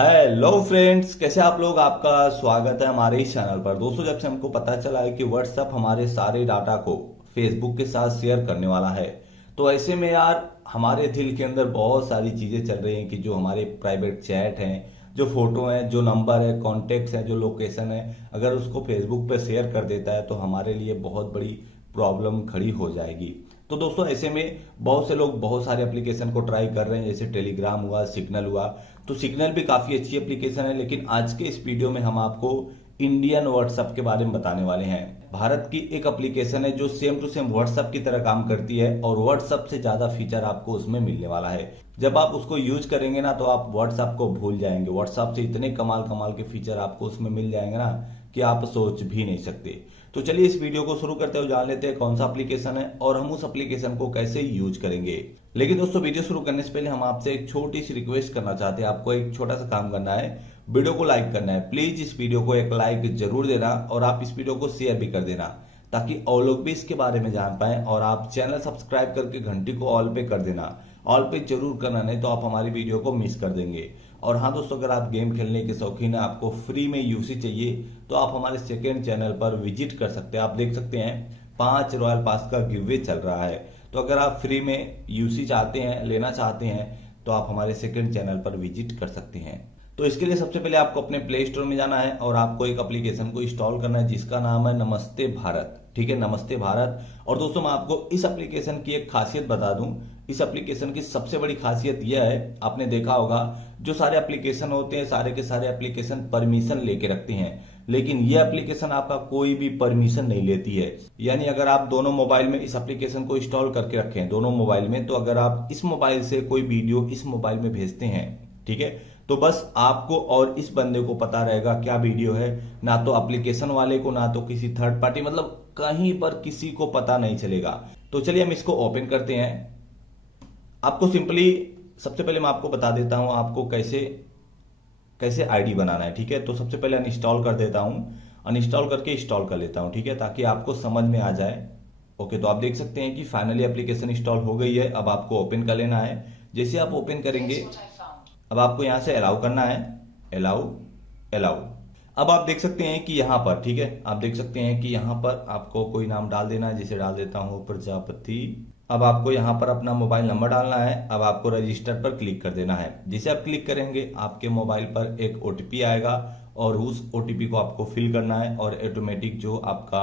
Hello friends, कैसे आप लोग। आपका स्वागत है हमारे इस चैनल पर। दोस्तों, जब से हमको पता चला है कि व्हाट्सएप हमारे सारे डाटा को फेसबुक के साथ शेयर करने वाला है, तो ऐसे में यार हमारे दिल के अंदर बहुत सारी चीजें चल रही हैं कि जो हमारे प्राइवेट चैट हैं, जो फोटो हैं, जो नंबर है, कॉन्टेक्ट्स हैं, जो लोकेशन है, अगर उसको फेसबुक पे शेयर कर देता है तो हमारे लिए बहुत बड़ी प्रॉब्लम खड़ी हो जाएगी। तो दोस्तों, ऐसे में बहुत से लोग बहुत सारे एप्लीकेशन को ट्राई कर रहे हैं, जैसे टेलीग्राम हुआ, सिग्नल हुआ। तो सिग्नल भी काफी अच्छी एप्लीकेशन है, लेकिन आज के इस वीडियो में हम आपको इंडियन व्हाट्सएप के बारे में बताने वाले हैं। भारत की एक एप्लीकेशन है जो सेम टू सेम व्हाट्सएप की तरह काम करती है और व्हाट्सएप से ज्यादा फीचर आपको उसमें मिलने वाला है। जब आप उसको यूज करेंगे ना तो आप व्हाट्सएप को भूल जाएंगे। व्हाट्सएप से इतने कमाल कमाल के फीचर आपको उसमें मिल जाएंगे ना कि आप सोच भी नहीं सकते। तो चलिए इस वीडियो को शुरू करते हुए जान लेते हैं कौन सा एप्लीकेशन है और हम उस एप्लीकेशन को कैसे यूज करेंगे। लेकिन दोस्तों, वीडियो शुरू करने से पहले हम आपसे एक छोटी सी रिक्वेस्ट करना चाहते हैं। आपको एक छोटा सा काम करना है, वीडियो को लाइक करना है। प्लीज इस वीडियो को एक लाइक जरूर देना और आप इस वीडियो को शेयर भी कर देना, ताकि और लोग भी इसके बारे में जान पाए। और आप चैनल सब्सक्राइब करके घंटी को ऑल पे कर देना। ऑल पे जरूर करना, नहीं तो आप हमारी वीडियो को मिस कर देंगे। और हाँ दोस्तों, अगर आप गेम खेलने के शौकीन है, आपको फ्री में यूसी चाहिए, तो आप हमारे सेकेंड चैनल पर विजिट कर सकते हैं। आप देख सकते हैं 5 रॉयल पास का गिववे चल रहा है। तो अगर आप फ्री में यूसी चाहते हैं, लेना चाहते हैं, तो आप हमारे सेकेंड चैनल पर विजिट कर सकते हैं। तो इसके लिए सबसे पहले आपको अपने प्ले स्टोर में जाना है और आपको एक एप्लीकेशन को इंस्टॉल करना है जिसका नाम है नमस्ते भारत। ठीक है, नमस्ते भारत। और दोस्तों, मैं आपको इस एप्लीकेशन की एक खासियत बता दूं। इस एप्लीकेशन की सबसे बड़ी खासियत यह है, आपने देखा होगा जो सारे एप्लीकेशन होते हैं, सारे के सारे एप्लीकेशन परमिशन लेके रखते हैं, लेकिन यह एप्लीकेशन आपका कोई भी परमिशन नहीं लेती है। यानी अगर आप दोनों मोबाइल में इस एप्लीकेशन को इंस्टॉल करके रखें, दोनों मोबाइल में, तो अगर आप इस मोबाइल से कोई वीडियो इस मोबाइल में भेजते हैं, ठीक है, तो बस आपको और इस बंदे को पता रहेगा क्या वीडियो है। ना तो एप्लीकेशन वाले को, ना तो किसी थर्ड पार्टी, मतलब कहीं पर किसी को पता नहीं चलेगा। तो चलिए हम इसको ओपन करते हैं। आपको सिंपली सबसे पहले मैं आपको बता देता हूं आपको कैसे कैसे आईडी बनाना है। ठीक है, तो सबसे पहले अनइंस्टॉल कर देता हूं, अनइंस्टॉल करके इंस्टॉल कर लेता हूं। ठीक है, ताकि आपको समझ में आ जाए। ओके, तो आप देख सकते हैं कि फाइनली एप्लीकेशन इंस्टॉल हो गई है। अब आपको ओपन कर लेना है। जैसे आप ओपन करेंगे, अब आपको यहां से अलाउ करना है, अलाउ अलाउ। अब आप देख सकते हैं कि यहां पर, ठीक है, आप देख सकते हैं कि यहां पर आपको कोई नाम डाल देना है। जैसे डाल देता हूं प्रजापति। अब आपको यहां पर अपना मोबाइल नंबर डालना है। अब आपको रजिस्टर पर क्लिक कर देना है। जैसे आप क्लिक करेंगे, आपके मोबाइल पर एक ओटीपी आएगा और उस ओटीपी को आपको फिल करना है और ऑटोमेटिक जो आपका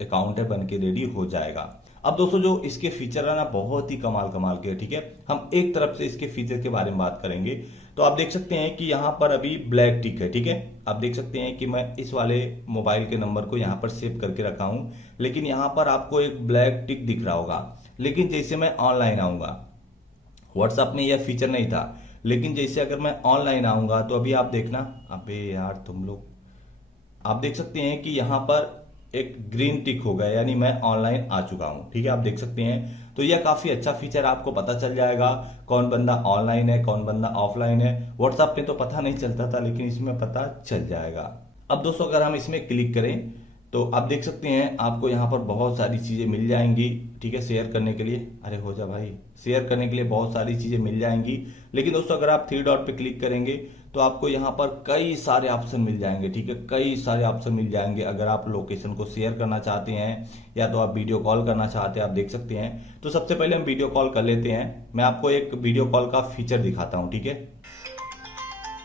अकाउंट है बन के रेडी हो जाएगा। अब दोस्तों, जो इसके फीचर है ना, बहुत ही कमाल कमाल के। ठीक है, हम एक तरफ से इसके फीचर के बारे में बात करेंगे। तो आप देख सकते हैं कि यहां पर अभी ब्लैक टिक है। ठीक है, आप देख सकते हैं कि मैं इस वाले मोबाइल के नंबर को यहां पर सेव करके रखा हूं, लेकिन यहां पर आपको एक ब्लैक टिक दिख रहा होगा। लेकिन जैसे मैं ऑनलाइन आऊंगा, व्हाट्सएप में यह फीचर नहीं था, लेकिन जैसे अगर मैं ऑनलाइन आऊंगा तो अभी आप देखना, अबे यार तुम लोग, आप देख सकते हैं कि यहां पर एक ग्रीन टिक हो गया, यानी मैं ऑनलाइन आ चुका हूं। ठीक है, आप देख सकते हैं। तो यह काफी अच्छा फीचर, आपको पता चल जाएगा कौन बंदा ऑनलाइन है, कौन बंदा ऑफलाइन है। व्हाट्सएप पे तो पता नहीं चलता था, लेकिन इसमें पता चल जाएगा। अब दोस्तों, अगर हम इसमें क्लिक करें तो आप देख सकते हैं आपको यहाँ पर बहुत सारी चीजें मिल जाएंगी। ठीक है, शेयर करने के लिए, अरे हो जा भाई, शेयर करने के लिए बहुत सारी चीजें मिल जाएंगी। लेकिन दोस्तों, अगर आप थ्री डॉट पे क्लिक करेंगे तो आपको यहाँ पर कई सारे ऑप्शन मिल जाएंगे। ठीक है, कई सारे ऑप्शन मिल जाएंगे। अगर आप लोकेशन को शेयर करना चाहते हैं या तो आप वीडियो कॉल करना चाहते हैं, आप देख सकते हैं। तो सबसे पहले हम वीडियो कॉल कर लेते हैं। मैं आपको एक वीडियो कॉल का फीचर दिखाता हूं। ठीक है,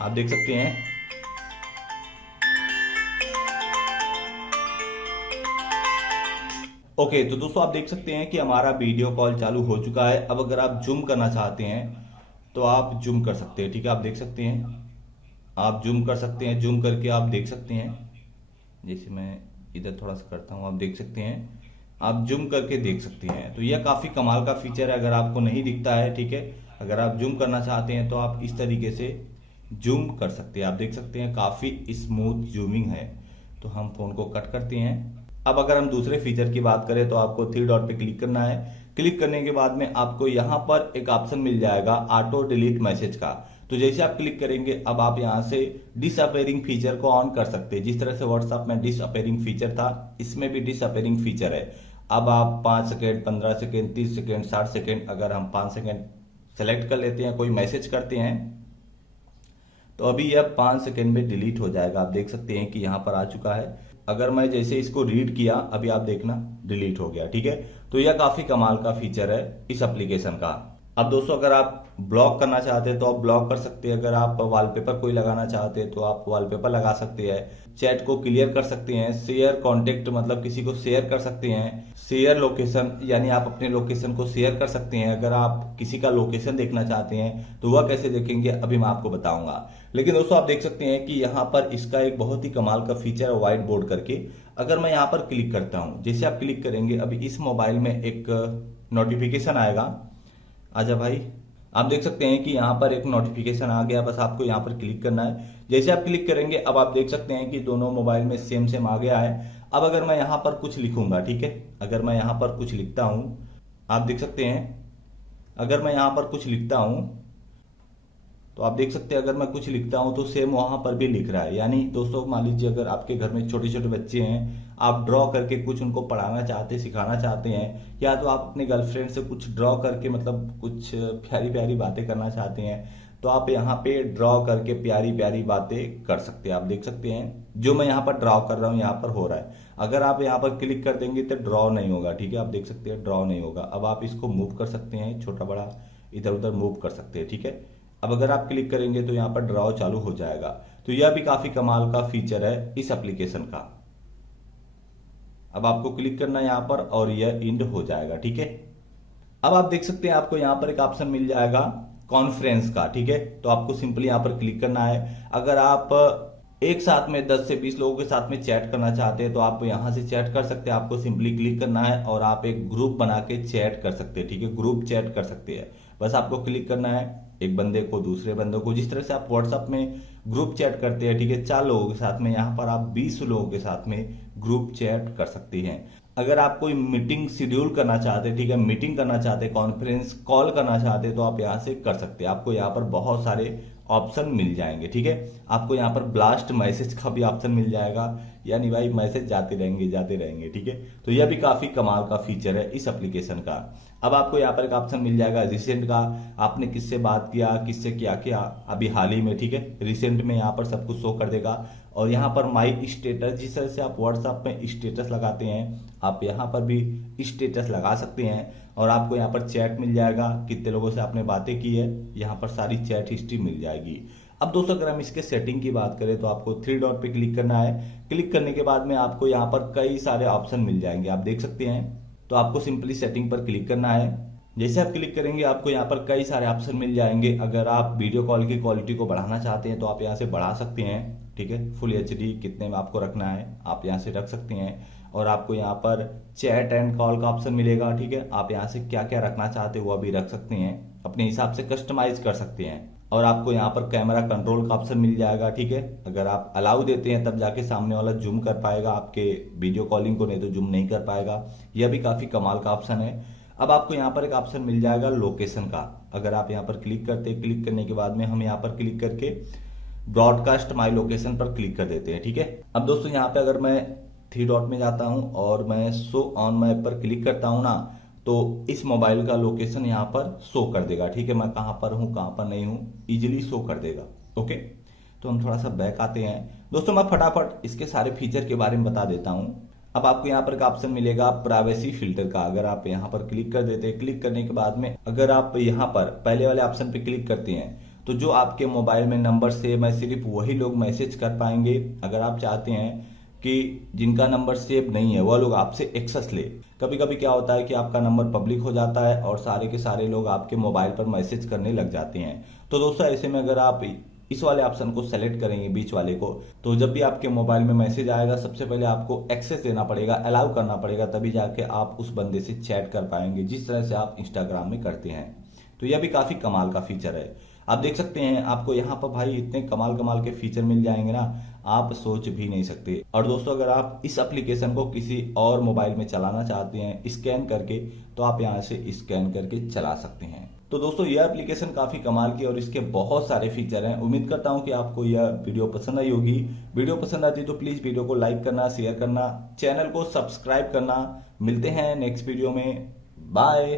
आप देख सकते हैं। ओके, तो दोस्तों आप देख सकते हैं कि हमारा वीडियो कॉल चालू हो चुका है। अब अगर आप जूम करना चाहते हैं तो आप जूम कर सकते हैं। ठीक है, आप देख सकते हैं, आप जूम कर सकते हैं। जूम करके आप देख सकते हैं, जैसे मैं इधर थोड़ा सा करता हूं, आप देख सकते हैं, आप जूम करके देख सकते हैं। तो यह काफी कमाल का फीचर है। अगर आपको नहीं दिखता है, ठीक है, अगर आप जूम करना चाहते हैं तो आप इस तरीके से जूम कर सकते हैं। आप देख सकते हैं काफी स्मूथ जूमिंग है। तो हम फोन को कट करते हैं। अब अगर हम दूसरे फीचर की बात करें तो आपको थ्री डॉट पे क्लिक करना है। क्लिक करने के बाद में आपको यहां पर एक ऑप्शन मिल जाएगा ऑटो डिलीट मैसेज का। तो जैसे आप क्लिक करेंगे, अब आप यहां से डिसअपेयरिंग फीचर को ऑन कर सकते हैं। जिस तरह से व्हाट्सएप में डिसअपेयरिंग फीचर था, इसमें भी डिसअपेयरिंग फीचर है। अब आप 5 सेकेंड, 15 सेकेंड, 30 सेकेंड, 60 सेकेंड, अगर हम 5 सेकेंड सेलेक्ट कर लेते हैं, कोई मैसेज करते हैं, तो अभी यह 5 सेकंड में डिलीट हो जाएगा। आप देख सकते हैं कि यहाँ पर आ चुका है। अगर मैं जैसे इसको रीड किया, अभी आप देखना डिलीट हो गया, ठीक है। तो यह काफी कमाल का फीचर है इस एप्लीकेशन का। अब दोस्तों अगर आप ब्लॉक करना चाहते हैं तो आप ब्लॉक कर सकते हैं। अगर आप वॉलपेपर कोई लगाना चाहते हैं तो आप वॉलपेपर लगा सकते हैं। चैट को क्लियर कर सकते हैं। शेयर कॉन्टेक्ट मतलब किसी को शेयर कर सकते हैं। शेयर लोकेशन यानी आप अपने लोकेशन को शेयर कर सकते हैं। अगर आप किसी का लोकेशन देखना चाहते हैं तो वह कैसे देखेंगे अभी मैं आपको बताऊंगा। लेकिन दोस्तों आप देख सकते हैं कि यहाँ पर इसका एक बहुत ही कमाल का फीचर है व्हाइट बोर्ड करके। अगर मैं यहाँ पर क्लिक करता हूँ, जैसे आप क्लिक करेंगे अभी इस मोबाइल में एक नोटिफिकेशन आएगा। आजा भाई, आप देख सकते हैं कि यहाँ पर एक नोटिफिकेशन आ गया। बस आपको यहाँ पर क्लिक करना है। जैसे आप क्लिक करेंगे अब आप देख सकते हैं कि दोनों मोबाइल में सेम सेम आ गया है। अब अगर मैं यहाँ पर कुछ लिखूंगा, ठीक है, अगर मैं यहाँ पर कुछ लिखता हूं, आप देख सकते हैं अगर मैं यहाँ पर कुछ लिखता हूं तो आप देख सकते हैं अगर मैं कुछ लिखता हूं तो सेम वहां पर भी लिख रहा है। यानी दोस्तों मान लीजिए अगर आपके घर में छोटे छोटे बच्चे हैं, आप ड्रॉ करके कुछ उनको पढ़ाना चाहते सिखाना चाहते हैं, या तो आप अपने गर्लफ्रेंड से कुछ ड्रॉ करके मतलब कुछ प्यारी प्यारी बातें करना चाहते हैं, तो आप यहाँ पे ड्रॉ करके प्यारी प्यारी बातें कर सकते हैं। आप देख सकते हैं जो मैं यहाँ पर ड्रॉ कर रहा हूँ यहाँ पर हो रहा है। अगर आप यहाँ पर क्लिक कर देंगे तो ड्रॉ नहीं होगा, ठीक है। आप देख सकते हैं ड्रॉ नहीं होगा। अब आप इसको मूव कर सकते हैं, छोटा बड़ा इधर उधर मूव कर सकते हैं, ठीक है। अब अगर आप क्लिक करेंगे तो यहाँ पर ड्रॉ चालू हो जाएगा। तो यह भी काफी कमाल का फीचर है इस एप्लीकेशन का। अब आपको क्लिक करना है यहाँ पर और यह इंड हो जाएगा, ठीक है। अब आप देख सकते हैं आपको यहाँ पर एक ऑप्शन मिल जाएगा कॉन्फ्रेंस का, ठीक है। तो आपको सिंपली यहाँ पर क्लिक करना है। अगर आप एक साथ में 10 से 20 लोगों के साथ में चैट करना चाहते हैं तो आप यहां से चैट कर सकते हैं। आपको सिंपली क्लिक करना है और आप एक ग्रुप बना के चैट कर सकते हैं, ठीक है। ग्रुप चैट कर सकते हैं। बस आपको क्लिक करना है, एक बंदे को दूसरे बंदे को, जिस तरह से आप व्हाट्सएप में ग्रुप चैट करते हैं, ठीक है, 4 लोगों के साथ में, यहाँ पर आप 20 लोगों के साथ में ग्रुप चैट कर सकते हैं। अगर आप कोई मीटिंग शेड्यूल करना चाहते हैं, ठीक है, मीटिंग करना चाहते हैं, कॉन्फ्रेंस कॉल करना चाहते हैं तो आप यहाँ से कर सकते हैं। आपको यहाँ पर बहुत सारे ऑप्शन मिल जाएंगे, ठीक है। आपको यहाँ पर ब्लास्ट मैसेज का भी ऑप्शन मिल जाएगा, यानी भाई मैसेज जाते रहेंगे, ठीक है। तो यह भी काफी कमाल का फीचर है इस एप्लीकेशन का। अब आपको यहाँ पर एक ऑप्शन मिल जाएगा रिसेंट का। आपने किससे बात किया, किससे क्या किया अभी हाल ही में, ठीक है, रिसेंट में यहाँ पर सब कुछ शो कर देगा। और यहाँ पर माई स्टेटस, जिस तरह से आप व्हाट्सएप में स्टेटस लगाते हैं आप यहाँ पर भी स्टेटस लगा सकते हैं। और आपको यहाँ पर चैट मिल जाएगा, कितने लोगों से आपने बातें की है, यहाँ पर सारी चैट हिस्ट्री मिल जाएगी। अब दोस्तों अगर हम इसके सेटिंग की बात करें तो आपको 3 डॉट पे क्लिक करना है। क्लिक करने के बाद में आपको यहाँ पर कई सारे ऑप्शन मिल जाएंगे, आप देख सकते हैं। तो आपको सिंपली सेटिंग पर क्लिक करना है। जैसे आप क्लिक करेंगे आपको यहाँ पर कई सारे ऑप्शन मिल जाएंगे। अगर आप वीडियो कॉल की क्वालिटी को बढ़ाना चाहते हैं तो आप यहाँ से बढ़ा सकते हैं, ठीक है। फुल HD कितने में आपको रखना है आप यहाँ से रख सकते हैं। और आपको यहाँ पर चैट एंड कॉल का ऑप्शन मिलेगा, ठीक है। आप यहाँ से क्या क्या रखना चाहते हैं वो भी रख सकते हैं, अपने हिसाब से कस्टमाइज कर सकते हैं। और आपको यहाँ पर कैमरा कंट्रोल का ऑप्शन मिल जाएगा, ठीक है। अगर आप अलाउ देते हैं तब जाके सामने वाला जूम कर पाएगा आपके वीडियो कॉलिंग को, नहीं तो जूम नहीं कर पाएगा। यह भी काफी कमाल का ऑप्शन है। अब आपको यहाँ पर एक ऑप्शन मिल जाएगा लोकेशन का। अगर आप यहाँ पर क्लिक करते हैं, क्लिक करने के बाद में हम यहाँ पर क्लिक करके ब्रॉडकास्ट माई लोकेशन पर क्लिक कर देते हैं, ठीक है। अब दोस्तों यहाँ पे अगर मैं 3 डॉट में जाता हूं और मैं शो ऑन मैप पर क्लिक करता हूं ना, तो इस मोबाइल का लोकेशन यहाँ पर शो कर देगा, ठीक है। मैं कहां पर हूं कहां पर नहीं हूं इजिली शो कर देगा, ओके। तो हम थोड़ा सा बैक आते हैं दोस्तों। मैं फटाफट इसके सारे फीचर के बारे में बता देता हूं। अब आपको यहाँ पर एक ऑप्शन मिलेगा प्राइवेसी फिल्टर का। अगर आप यहाँ पर क्लिक कर देते हैं, क्लिक करने के बाद में अगर आप यहाँ पर पहले वाले ऑप्शन पे क्लिक करते हैं तो जो आपके मोबाइल में नंबर सेव है सिर्फ वही लोग मैसेज कर पाएंगे। अगर आप चाहते हैं कि जिनका नंबर सेव नहीं है वह लोग आपसे एक्सेस ले, कभी कभी क्या होता है कि आपका नंबर पब्लिक हो जाता है और सारे के सारे लोग आपके मोबाइल पर मैसेज करने लग जाते हैं। तो दोस्तों ऐसे में अगर आप इस वाले ऑप्शन को सेलेक्ट करेंगे बीच वाले को, तो जब भी आपके मोबाइल में मैसेज आएगा सबसे पहले आपको एक्सेस देना पड़ेगा, अलाउ करना पड़ेगा, तभी जाके आप उस बंदे से चैट कर पाएंगे, जिस तरह से आप इंस्टाग्राम में करते हैं। तो यह भी काफी कमाल का फीचर है। आप देख सकते हैं आपको यहाँ पर भाई इतने कमाल कमाल के फीचर मिल जाएंगे ना, आप सोच भी नहीं सकते। और दोस्तों अगर आप इस एप्लीकेशन को किसी और मोबाइल में चलाना चाहते हैं स्कैन करके, तो आप यहाँ से स्कैन करके चला सकते हैं। तो दोस्तों यह एप्लीकेशन काफी कमाल की और इसके बहुत सारे फीचर हैं। उम्मीद करता हूं कि आपको यह वीडियो पसंद आई होगी। वीडियो पसंद आती तो प्लीज वीडियो को लाइक करना, शेयर करना, चैनल को सब्सक्राइब करना। मिलते हैं नेक्स्ट वीडियो में, बाय।